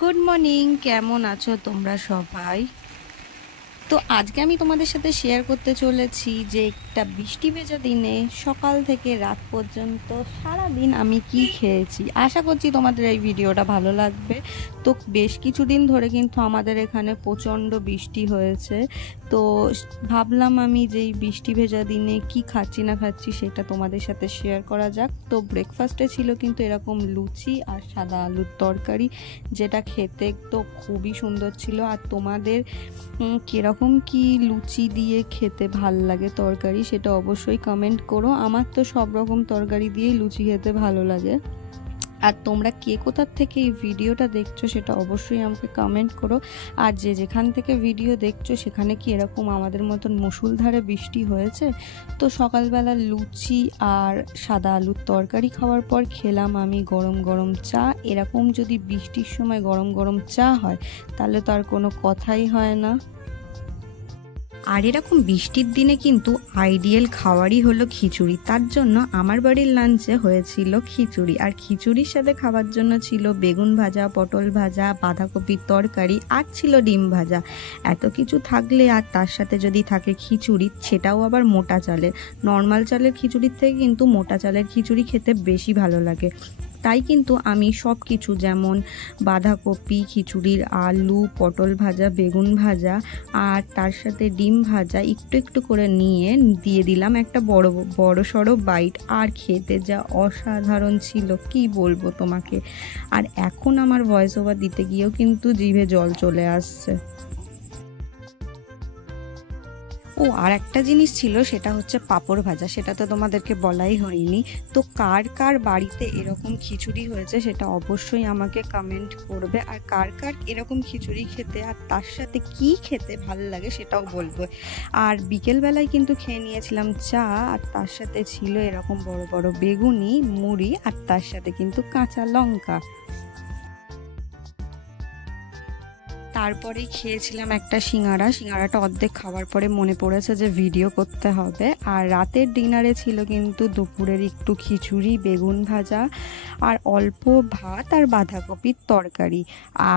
Good morning, কেমন আছো তোমরা সবাই? তো আজকে আমি তোমাদের সাথে শেয়ার করতে চলেছি যে একটা বৃষ্টি ভেজা দিনে সকাল থেকে রাত পর্যন্ত সারা দিন আমি কি খেয়েছি। আশা করছি তোমাদের এই ভিডিওটা ভালো লাগবে। তো বেশ কিছুদিন ধরে কিন্তু আমাদের এখানে প্রচণ্ড বৃষ্টি হয়েছে। তো ভাবলাম আমি যে এই বৃষ্টি ভেজা দিনে কি খাচ্ছি না খাচ্ছি সেটা তোমাদের সাথে শেয়ার করা যাক। তো ব্রেকফাস্টে ছিল কিন্তু এরকম লুচি আর সাদা আলুর তরকারি, যেটা খেতে তো খুবই সুন্দর ছিল। আর তোমাদের কিরকম কি লুচি দিয়ে খেতে ভাল লাগে তরকারি সেটা অবশ্যই কমেন্ট করো। আমার তো সব রকম তরকারি দিয়েই লুচি খেতে ভালো লাগে। আর তোমরা কে কোথার থেকে এই ভিডিওটা দেখছো সেটা অবশ্যই আমাকে কমেন্ট করো। আর যে যেখান থেকে ভিডিও দেখছো সেখানে কি এরকম আমাদের মতন মুষলধারে বৃষ্টি হয়েছে? তো সকালবেলা লুচি আর সাদা আলুর তরকারি খাওয়ার পর খেলাম আমি গরম গরম চা। এরকম যদি বৃষ্টির সময় গরম গরম চা হয় তাহলে তো আর কোনো কথাই হয় না। আর এরকম বৃষ্টির দিনে কিন্তু আইডিয়াল খাবারই হলো খিচুড়ি। তার জন্য আমার বাড়ির লাঞ্চে হয়েছিল খিচুড়ি, আর খিচুড়ির সাথে খাবার জন্য ছিল বেগুন ভাজা, পটল ভাজা, বাঁধাকপির তরকারি আর ছিল ডিম ভাজা। এত কিছু থাকলে আর তার সাথে যদি থাকে খিচুড়ি, সেটাও আবার মোটা চালের। নর্মাল চালের খিচুড়ির থেকে কিন্তু মোটা চালের খিচুড়ি খেতে বেশি ভালো লাগে। তাই কিন্তু আমি সব কিছু, যেমন বাঁধাকপি, খিচুড়ির আলু, পটল ভাজা, বেগুন ভাজা আর তার সাথে ডিম ভাজা একটু একটু করে নিয়ে দিয়ে দিলাম একটা বড় সড়ো বাইট। আর খেতে যা অসাধারণ ছিল কি বলবো তোমাকে। আর এখন আমার ভয়েস ওভার দিতে গিয়েও কিন্তু জিভে জল চলে আসছে। ও আর একটা জিনিস ছিল, সেটা হচ্ছে পাঁপড় ভাজা। সেটা তো তোমাদেরকে বলাই হয়নি। তো কার কার বাড়িতে এরকম খিচুড়ি হয়েছে সেটা অবশ্যই আমাকে কমেন্ট করবে। আর কার কার এরকম খিচুড়ি খেতে আর তার সাথে কি খেতে ভালো লাগে সেটাও বলবে। আর বিকেলবেলায় কিন্তু খেয়ে নিয়েছিলাম চা, আর তার সাথে ছিল এরকম বড় বড় বেগুনি, মুড়ি আর তার সাথে কিন্তু কাঁচা লঙ্কা। তারপরেই খেয়েছিলাম একটা সিঙ্গারাটা অর্ধেক খাওয়ার পরে মনে পড়েছে যে ভিডিও করতে হবে। আর রাতের ডিনারে ছিল কিন্তু দুপুরের একটু খিচুড়ি, বেগুন ভাজা আর অল্প ভাত আর বাঁধাকপির তরকারি।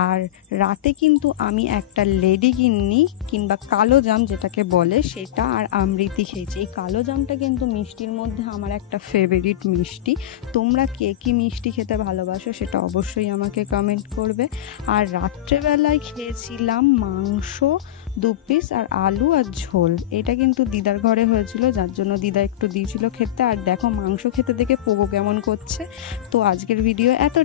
আর রাতে কিন্তু আমি একটা লেডি গিন্নি কিংবা কালো জাম যেটাকে বলে সেটা আর আমৃতি খেয়েছি। এই কালো জামটা কিন্তু মিষ্টির মধ্যে আমার একটা ফেভারিট মিষ্টি। তোমরা কে কি মিষ্টি খেতে ভালোবাসো সেটা অবশ্যই আমাকে কমেন্ট করবে। আর রাত্রেবেলায় খেয়েছিলাম মাংস 2 পিস আর আলু আর ঝোল। এটা কিন্তু দিদার ঘরে হয়েছিল, যার জন্য দিদা একটু দিয়েছিল খেতে। আর দেখো মাংস খেতে দেখে পোগো কেমন করছে। তো আজকের ভিডিও এতটা।